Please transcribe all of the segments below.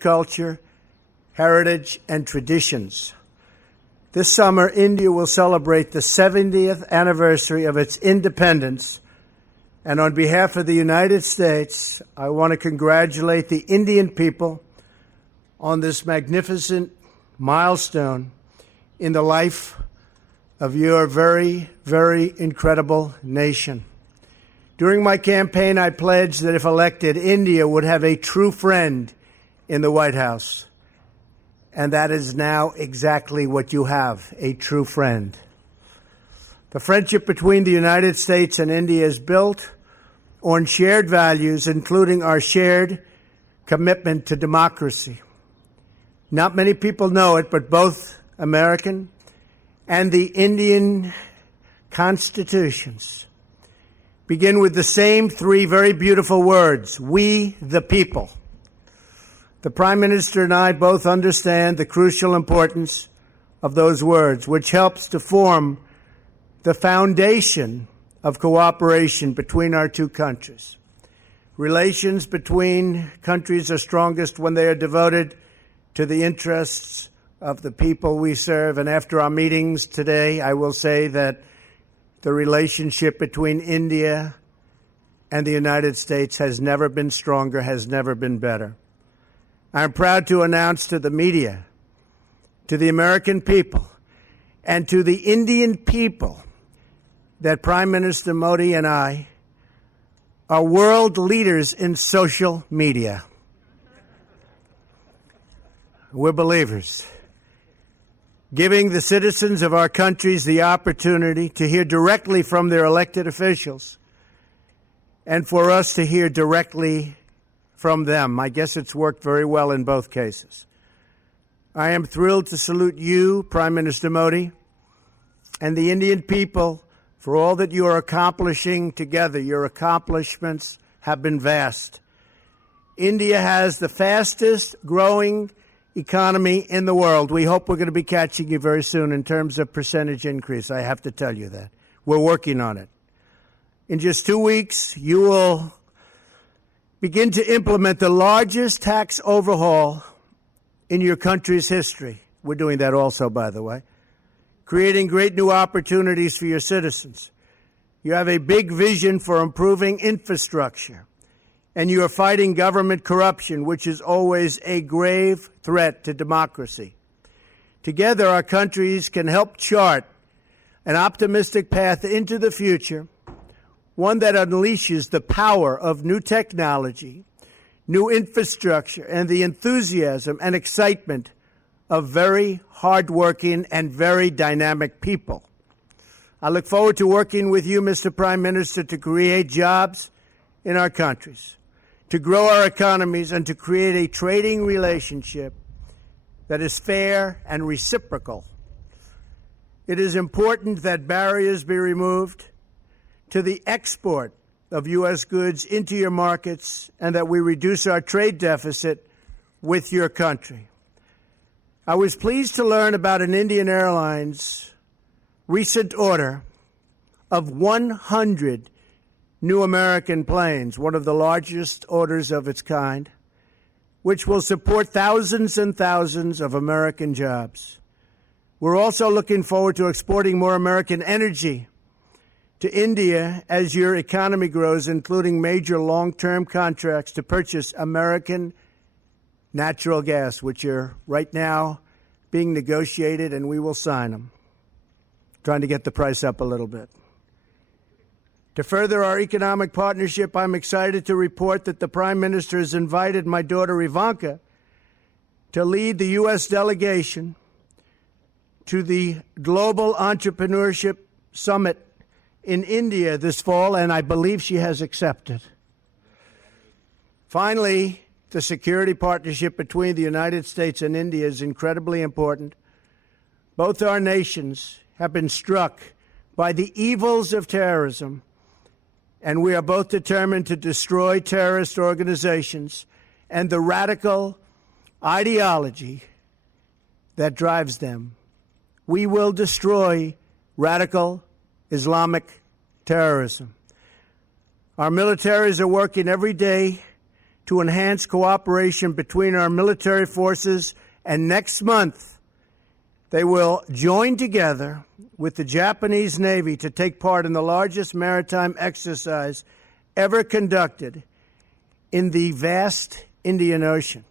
culture, heritage, and traditions. This summer, India will celebrate the 70th anniversary of its independence. And on behalf of the United States, I want to congratulate the Indian people on this magnificent milestone in the life of your very, very incredible nation. During my campaign, I pledged that if elected, India would have a true friend in the White House. And that is now exactly what you have, a true friend. The friendship between the United States and India is built on shared values, including our shared commitment to democracy. Not many people know it, but both American and the Indian constitutions begin with the same three very beautiful words: we the people. The Prime Minister and I both understand the crucial importance of those words, which helps to form the foundation of cooperation between our two countries. Relations between countries are strongest when they are devoted to the interests of the people we serve. And after our meetings today, I will say that the relationship between India and the United States has never been stronger, has never been better. I'm proud to announce to the media, to the American people, and to the Indian people that Prime Minister Modi and I are world leaders in social media. We're believers, giving the citizens of our countries the opportunity to hear directly from their elected officials and for us to hear directly from them. I guess it's worked very well in both cases. I am thrilled to salute you, Prime Minister Modi, and the Indian people for all that you are accomplishing together. Your accomplishments have been vast. India has the fastest growing economy in the world. We hope we're going to be catching you very soon in terms of percentage increase. I have to tell you that. We're working on it. In just 2 weeks, you will begin to implement the largest tax overhaul in your country's history. We're doing that also, by the way, creating great new opportunities for your citizens. You have a big vision for improving infrastructure, and you are fighting government corruption, which is always a grave threat to democracy. Together, our countries can help chart an optimistic path into the future, one that unleashes the power of new technology, new infrastructure, and the enthusiasm and excitement of very hardworking and very dynamic people. I look forward to working with you, Mr. Prime Minister, to create jobs in our countries, to grow our economies, and to create a trading relationship that is fair and reciprocal. It is important that barriers be removed to the export of U.S. goods into your markets and that we reduce our trade deficit with your country. I was pleased to learn about an Indian Airlines recent order of 100 new American planes, one of the largest orders of its kind, which will support thousands and thousands of American jobs. We're also looking forward to exporting more American energy to India as your economy grows, including major long-term contracts to purchase American natural gas, which are right now being negotiated, and we will sign them, trying to get the price up a little bit. To further our economic partnership, I'm excited to report that the Prime Minister has invited my daughter Ivanka to lead the U.S. delegation to the Global Entrepreneurship Summit in India this fall, and I believe she has accepted. Finally, the security partnership between the United States and India is incredibly important. Both our nations have been struck by the evils of terrorism, and we are both determined to destroy terrorist organizations and the radical ideology that drives them. We will destroy radical Islamic terrorism. Our militaries are working every day to enhance cooperation between our military forces, and next month they will join together with the Japanese Navy to take part in the largest maritime exercise ever conducted in the vast Indian Ocean.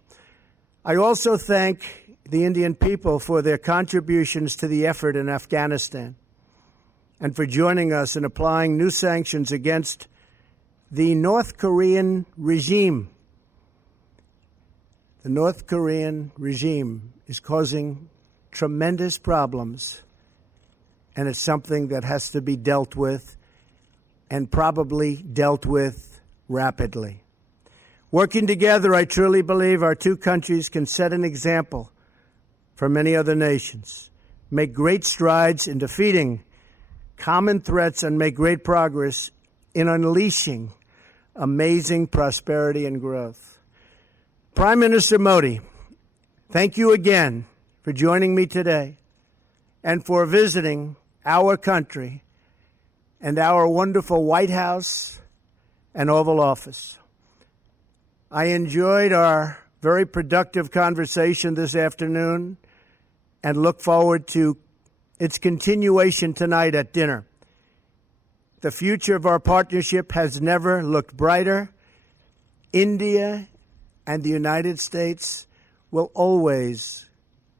I also thank the Indian people for their contributions to the effort in Afghanistan and for joining us in applying new sanctions against the North Korean regime. The North Korean regime is causing tremendous problems, and it's something that has to be dealt with, and probably dealt with rapidly. Working together, I truly believe our two countries can set an example for many other nations, make great strides in defeating common threats, and make great progress in unleashing amazing prosperity and growth. Prime Minister Modi, thank you again for joining me today and for visiting our country and our wonderful White House and Oval Office. I enjoyed our very productive conversation this afternoon and look forward to its continuation tonight at dinner. The future of our partnership has never looked brighter. India and the United States will always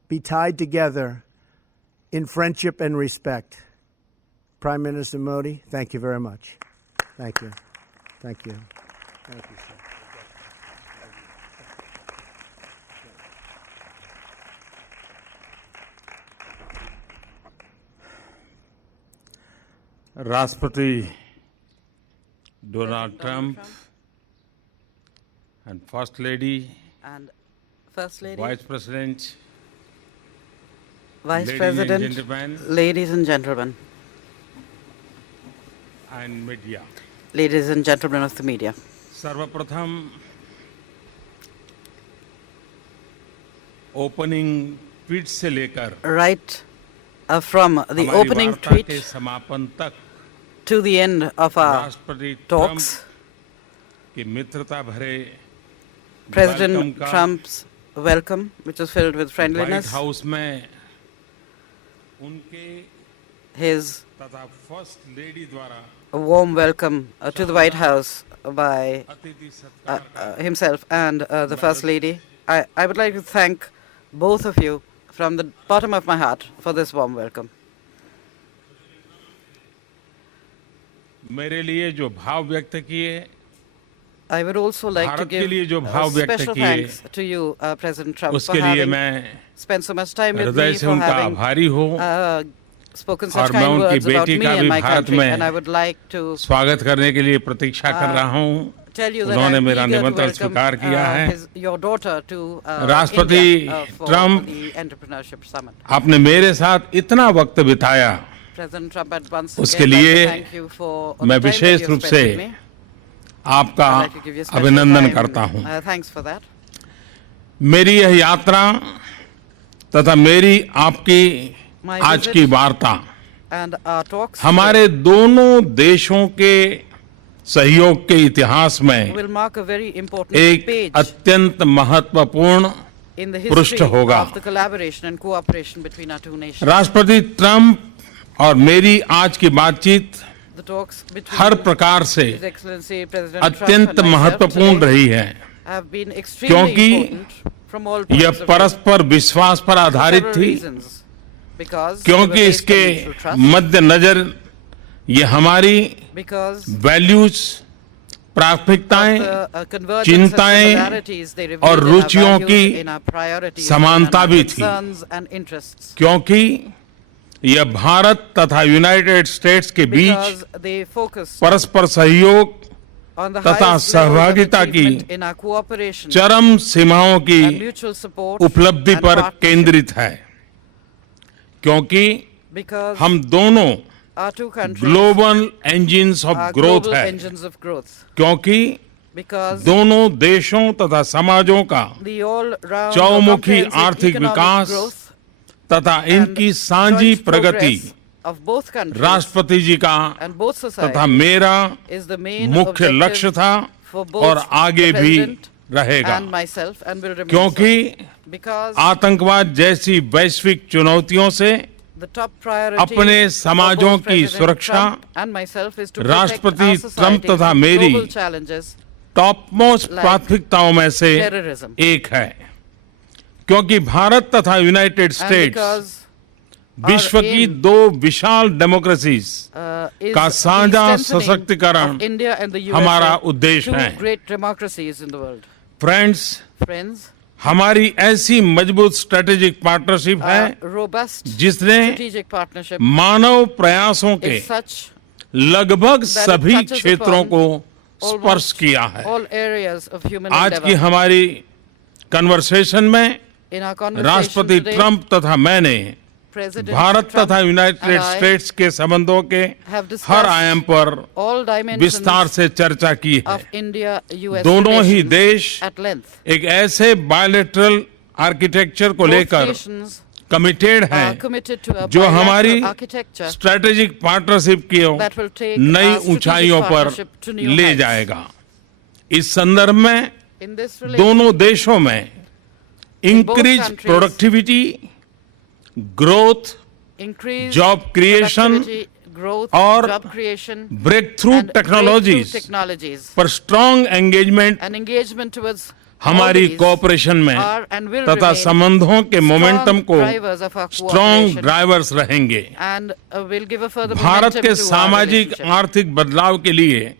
be tied together in friendship and respect. Prime Minister Modi, thank you very much. Thank you. Thank you. Thank you, sir. Rashtrapati Donald Trump and First Lady, Vice President, Vice ladies President, and gentlemen, ladies and gentlemen, and media. ladies and gentlemen of the media. सर्वप्रथम opening tweet से लेकर Right from the हमारी opening वार्ता के tweet समापन तक to the end of our राष्ट्रपति talks, Trump की मित्रता भरे वेलकम President का Trump's welcome, which was filled with white friendliness, house में उनके his तथा फर्स्ट लेडी द्वारा a warm welcome to the White House by अतिथि सत्कार himself and the First Lady. I would like to thank both of you from the bottom of my heart for this warm welcome. मेरे लिए जो भाव व्यक्त किए I would also like to Bharat के लिए give जो भाव व्यक्त special किए thanks to you, President Trump, for उसके लिए having मैं spent so much time with हृदय me, से for उनका having आभारी हूँ spoken और such मैं kind उनकी words about बेटी me का and भी my भारत country. में And I would like to स्वागत करने के लिए प्रतीक्षा कर रहा हूँ tell you that उन्होंने I'm मेरा eager to निमंत्रण welcome स्वीकार किया है your daughter to राष्ट्रपति India for Trump the Entrepreneurship Summit. आपने मेरे साथ इतना वक्त बिताया President Trump, I'd once उसके again like लिए to thank you for the मैं time that विशेष you've रूप spent से with me. आपका I'd like to give you special अभिनंदन time. करता हूँ Thanks for that. मेरी यह यात्रा तथा मेरी आपकी My आज visit की वार्ता and our talks हमारे दोनों देशों के सहयोग के इतिहास में will mark a very important एक page अत्यंत महत्वपूर्ण in the पृष्ठ history होगा। of the collaboration and cooperation between our two nations. राष्ट्रपति ट्रंप और मेरी आज की बातचीत The talks between हर प्रकार से His Excellency President Trump अत्यंत and myself महत्वपूर्ण today रही है have been extremely क्योंकि important from all points यह of view. परस्पर विश्वास पर For आधारित several थी reasons. Because they were क्योंकि based on इसके mutual trust, मद्देनजर ये हमारी because वैल्यूज of प्राथमिकताएं the convergence and चिंताएं similarities they revealed और in our रुचियों values, की in our priorities, समानता and in भी our थी। concerns and interests. क्योंकि यह भारत तथा यूनाइटेड स्टेट्स के बीच Because they focus परस्पर सहयोग on the तथा highest levels of सहभागिता की achievement in our cooperation चरम सीमाओं की and mutual support उपलब्धि and पर partnership. केंद्रित है क्योंकि Because हम दोनों our two countries global engines of are growth global है engines of growth. क्योंकि Because दोनों देशों तथा समाजों का the all-round चौमुखी comprehensive आर्थिक economic विकास growth तथा and इनकी साझी joint Pragati progress of both countries राष्ट्रपति जी का and both तथा societies मेरा is the main मुख्य objective लक्ष्य था for both और आगे the भी President रहेगा, and myself, and will remain क्योंकि so. Because आतंकवाद जैसी वैश्विक चुनौतियों से the top priority अपने for समाजों both की President सुरक्षा Trump and myself is to protect राष्ट्रपति our ट्रंप society तथा from मेरी global challenges top most like प्राथमिकताओं में से terrorism. एक है, क्योंकि भारत तथा यूनाइटेड And स्टेट्स because विश्व our की aim, दो विशाल डेमोक्रेसीज is का the साझा strengthening सशक्तिकरण of India and the हमारा USA, उद्देश्य two है। great democracies in the world. Friends, Friends, हमारी ऐसी मजबूत स्ट्रेटेजिक पार्टनरशिप a है robust जिसने strategic partnership मानव प्रयासों के is such लगभग that it सभी touches क्षेत्रों upon को स्पर्श almost किया है। all areas of human आज की endeavor. हमारी कन्वर्सेशन में In our conversation राष्ट्रपति today, ट्रंप तथा मैंने President भारत Trump तथा यूनाइटेड and I स्टेट्स के संबंधों के have हर discussed आयाम पर all dimensions विस्तार से चर्चा की है। of India-US दोनों ही relations देश at length. एक ऐसे बायोलेटरल आर्किटेक्चर को Both लेकर nations कमिटेड are हैं committed to a जो हमारी bilateral architecture स्ट्रेटेजिक पार्टनरशिप की that will take नई our strategic ऊंचाइयों पर partnership to new ले heights. जाएगा। इस संदर्भ में In this relation, दोनों देशों में increase countries, productivity, growth, increase job creation productivity, growth, और job creation, breakthrough and breakthrough technologies technologies, पर strong engagement and engagement towards हमारी all these कोऑपरेशन में are and will तथा remain संबंधों के strong मोमेंटम को drivers of our strong cooperation drivers रहेंगे। and will give a further Bharat momentum के to our सामाजिक relationship. आर्थिक बदलाव के लिए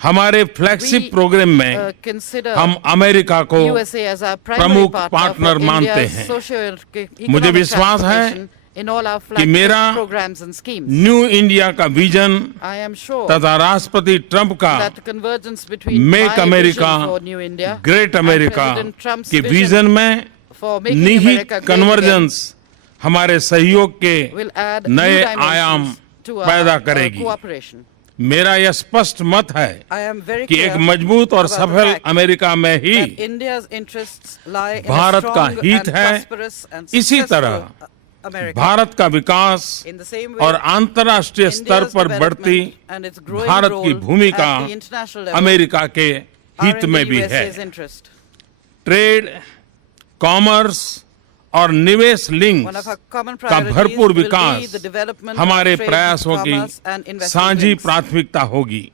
हमारे फ्लैगशिप We, प्रोग्राम में consider हम अमेरिका को USA as our primary प्रमुख partner पार्टनर for मानते India's हैं। socio-economic मुझे विश्वास है transformation in all our कि मेरा flagship programs and schemes. New India का विजन I am sure तथा राष्ट्रपति ट्रंप का that the convergence between make my America vision for New India great and America President Trump's के vision vision में for making निहित America great again convergence हमारे सहयोग के will add नए new आयाम dimensions to पैदा our करेगी। cooperation. मेरा यह स्पष्ट मत है I am very कि clear एक मजबूत और about the सफल fact अमेरिका में ही that India's interests lie in a Bharat का strong हित and है। prosperous and इसी successful तरह America. भारत का विकास In the same way, और अंतर्राष्ट्रीय स्तर India's पर बढ़ती development and its growing Bharat की role भूमिका at the international level America के are हित in में the भी USA's है। interest. ट्रेड, कॉमर्स और निवेश link One of our common का priorities भरपूर will be Vikas the development हमारे of trade, प्रयासों commerce and की investment साझी links. प्राथमिकता होगी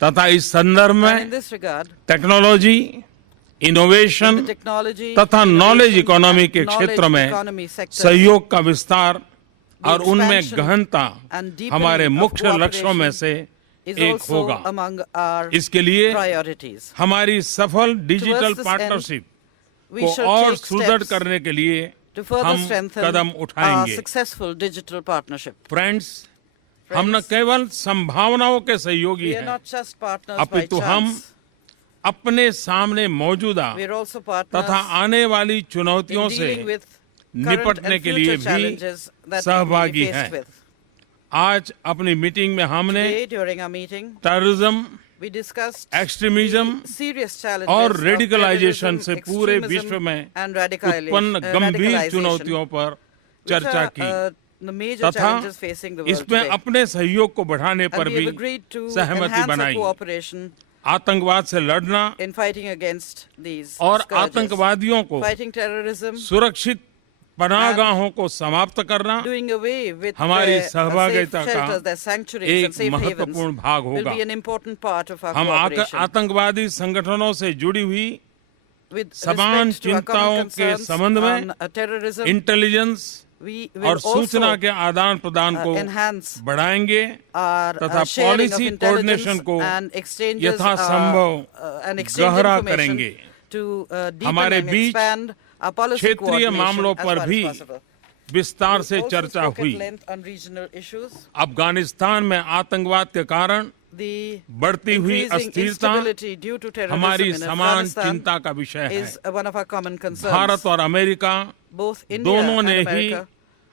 तथा इस संदर्भ And in में this regard, technology, in innovation the technology, तथा नॉलेज innovation इकोनॉमी and के knowledge क्षेत्र में economy sectors, सहयोग का विस्तार the और उनमें expansion गहनता and deepening हमारे of मुख्य लक्ष्यों में cooperation से is एक also होगा। among our इसके लिए priorities. हमारी सफल digital Towards this end, partnership We को shall और take सुदृढ़ steps करने के लिए to further हम strengthen कदम our उठाएंगे। successful digital partnership. फ्रेंड्स, हम न Friends, केवल संभावनाओं के सहयोगी we are हैं, not just partners by अपितु हम chance. अपने सामने मौजूदा We are also partners तथा आने वाली in चुनौतियों से dealing with current निपटने and के लिए future भी challenges that we सहभागी will be हैं। faced with. आज अपनी मीटिंग में हमने Today, during our meeting, terrorism, we discussed extremism the serious challenges और of रेडिकलाइजेशन terrorism, से पूरे extremism विश्व में and उत्पन्न गंभीर radicalization, चुनौतियों पर which चर्चा are, की the major तथा challenges facing the world इसमें today. अपने सहयोग को बढ़ाने And पर we भी have agreed to सहमति enhance our बनाई। cooperation आतंकवाद से लड़ना in fighting against these और scourges, आतंकवादियों को fighting terrorism, सुरक्षित पनाहगाहों को समाप्त करना doing away with हमारी their safe सहभागिता का shelters, their sanctuaries एक and safe havens महत्वपूर्ण भाग will होगा। be an important part of our हम cooperation. आतंकवादी संगठनों से जुड़ी हुई With समान respect to our common चिंताओं के concerns संबंध में on terrorism, इंटेलिजेंस we और will सूचना also के आदान प्रदान को enhance बढ़ाएंगे our तथा sharing of policy intelligence coordination को and exchanges यथासंभव and exchange गहरा information करेंगे। to deepen हमारे and beach expand our policy क्षेत्रीय coordination मामलों as पर far as भी possible. विस्तार We से also चर्चा spoke at हुई। length on regional issues. Afghanistan में आतंकवाद के कारण The बढ़ती हुई increasing अस्थिरता instability due to terrorism हमारी in समान Afghanistan चिंता का विषय है। is one of our common concerns. Bharat और अमेरिका Both India दोनों and ने ही America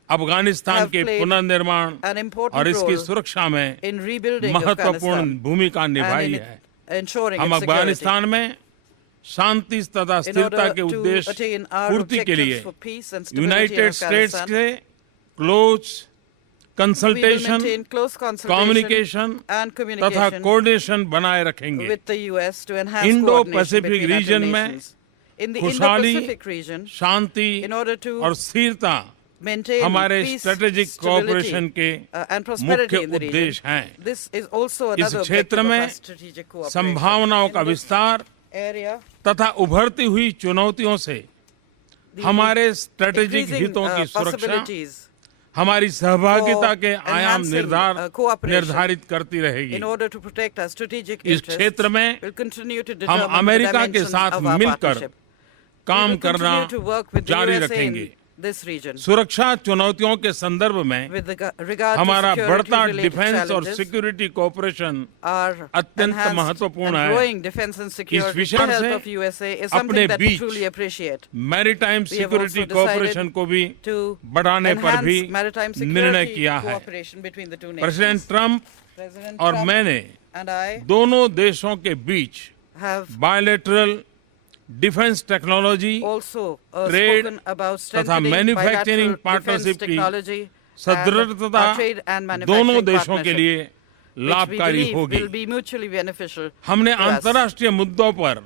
अफगानिस्तान have के played पुनर्निर्माण an important और इसकी role सुरक्षा में in rebuilding महत्वपूर्ण Afghanistan भूमिका and निभाई in है। ensuring हम its security. अफगानिस्तान में शांति तथा In स्थिरता order के to उद्देश्य attain our पूर्ति के objectives लिए for peace and stability in United States Afghanistan, के close consultation, maintain close consultation communication and तथा communication कोऑर्डिनेशन बनाए रखेंगे। with the US to enhance Indo coordination Pacific between our two region में nations. In the खुशहाली, Indo-Pacific region, Shanti in order to और स्थिरता maintain हमारे peace, strategic stability, cooperation के and prosperity मुख्य in the region. उद्देश्य हैं। This is also इस another क्षेत्र objective of में our strategic cooperation. संभावनाओं का In this विस्तार area, तथा उभरती हुई चुनौतियों से the हमारे स्ट्रेटेजिक increasing, हितों की सुरक्षा possibilities हमारी सहभागिता के for आयाम enhancing, cooperation निर्धारित करती रहेगी। in order to protect our strategic इस interests, क्षेत्र में will continue to हम determine the अमेरिका के dimensions साथ of our मिलकर partnership. We काम will करना continue to work with the जारी USA रखेंगे। in this region. सुरक्षा चुनौतियों के संदर्भ में With regard to हमारा बढ़ता security-related डिफेंस और challenges, सिक्योरिटी कोऑपरेशन our अत्यंत enhanced महत्वपूर्ण and है। growing defense and security विचार with the help से of USA is अपने something that we beach truly appreciate. Maritime We have security also cooperation decided को भी to बढ़ाने पर भी enhance maritime निर्णय security किया है। cooperation between the two president nations. Trump President और Trump मैंने and I दोनों देशों के बीच have bilateral defence technology also trade spoken about तथा strengthening manufacturing bilateral defense partnership की technology and सदृढ़ता trade and दोनों manufacturing देशों के partnership, लिए which we लाभकारी believe होगी। will be mutually beneficial हमने to us. अंतर्राष्ट्रीय मुद्दों पर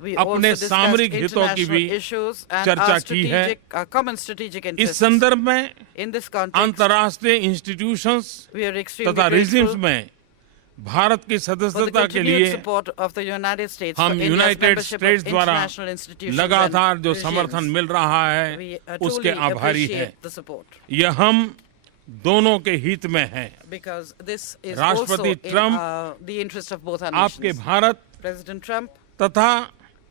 We अपने also discussed सामरिक हितों की भी international issues and चर्चा our की है। common strategic इस interests. संदर्भ में In this context, अंतर्राष्ट्रीय इंस्टीट्यूशंस we are extremely तथा रिजिम्स grateful में भारत की for the सदस्यता के continued लिए support of the United States for हम India's United membership states of द्वारा international institutions लगातार and जो regimes. समर्थन मिल रहा है We उसके truly आभारी हैं। appreciate the support यह हम दोनों के हित में है। because this is राष्ट्रपति also in Trump the interest of both our आपके nations. भारत President Trump, तथा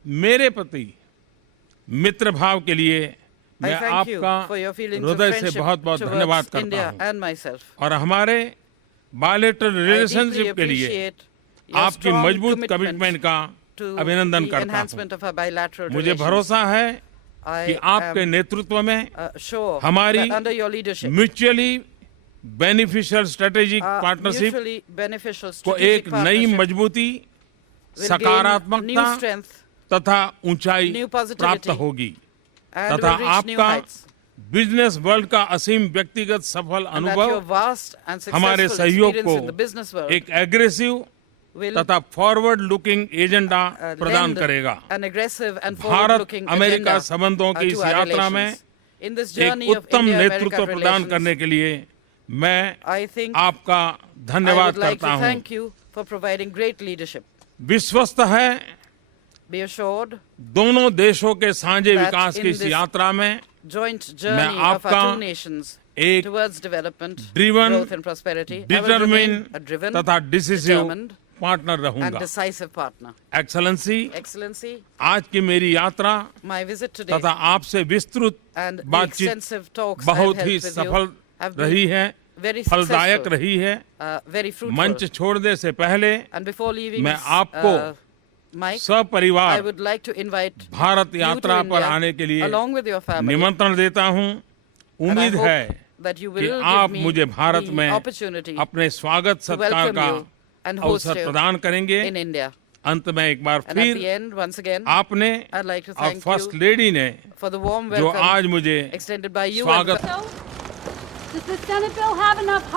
मेरे प्रति मित्र भाव के लिए I मैं thank you आपका for your feelings of हृदय से friendship बहुत बहुत धन्यवाद towards करता India हूँ and myself. और हमारे बायलैटरल I deeply रिलेशनशिप के लिए appreciate your आपकी strong मजबूत कमिटमेंट का to अभिनंदन the करता हूँ। enhancement of our bilateral मुझे relations. भरोसा है I कि आपके am नेतृत्व में sure हमारी that under your leadership, mutually beneficial strategic partnership mutually beneficial को strategic एक नई partnership मजबूती, will gain सकारात्मकता new strength तथा ऊंचाई new प्राप्त positivity होगी and तथा will reach new आपका heights. बिजनेस वर्ल्ड का असीम व्यक्तिगत सफल And that your अनुभव vast and हमारे successful सहयोग experience in the business को world एक एग्रेसिव will तथा फॉरवर्ड लुकिंग एजेंडा प्रदान lend करेगा। an aggressive and Bharat forward-looking America agenda संबंधों की to इस our यात्रा में relations. In this एक journey of उत्तम India-America नेतृत्व प्रदान relations, करने के लिए मैं I think आपका I धन्यवाद would like करता to हूँ। thank you for providing great leadership. विश्वस्त है Be assured दोनों देशों के साझे that विकास in की इस this यात्रा में joint journey of आपका our two nations एक towards development, driven, growth and prosperity, I will remain a determine driven, तथा डिसिसिव determined पार्टनर and रहूंगा। decisive partner. एक्सेलेंसी, Excellency, आज की मेरी यात्रा my visit today तथा आपसे विस्तृत and the बातचीत extensive talks I have बहुत held ही with you सफल have रही been है, very फलदायक successful, रही है। very fruitful. मंच छोड़ने से पहले And before leaving मैं this, आपको Mike, I सपरिवार would like to invite Bharat you यात्रा to पर India आने के लिए along with your family. निमंत्रण देता हूँ। And I उम्मीद hope है that you कि will आप give me मुझे भारत the में opportunity अपने स्वागत to सत्कार welcome का you and host अवसर you प्रदान करेंगे। in India. अंत में एक बार And at the फिर end, once again, आपने I'd like to और thank फर्स्ट you लेडी ने for the warm जो welcome आज मुझे extended by you and स्वागत Does the Senate bill have enough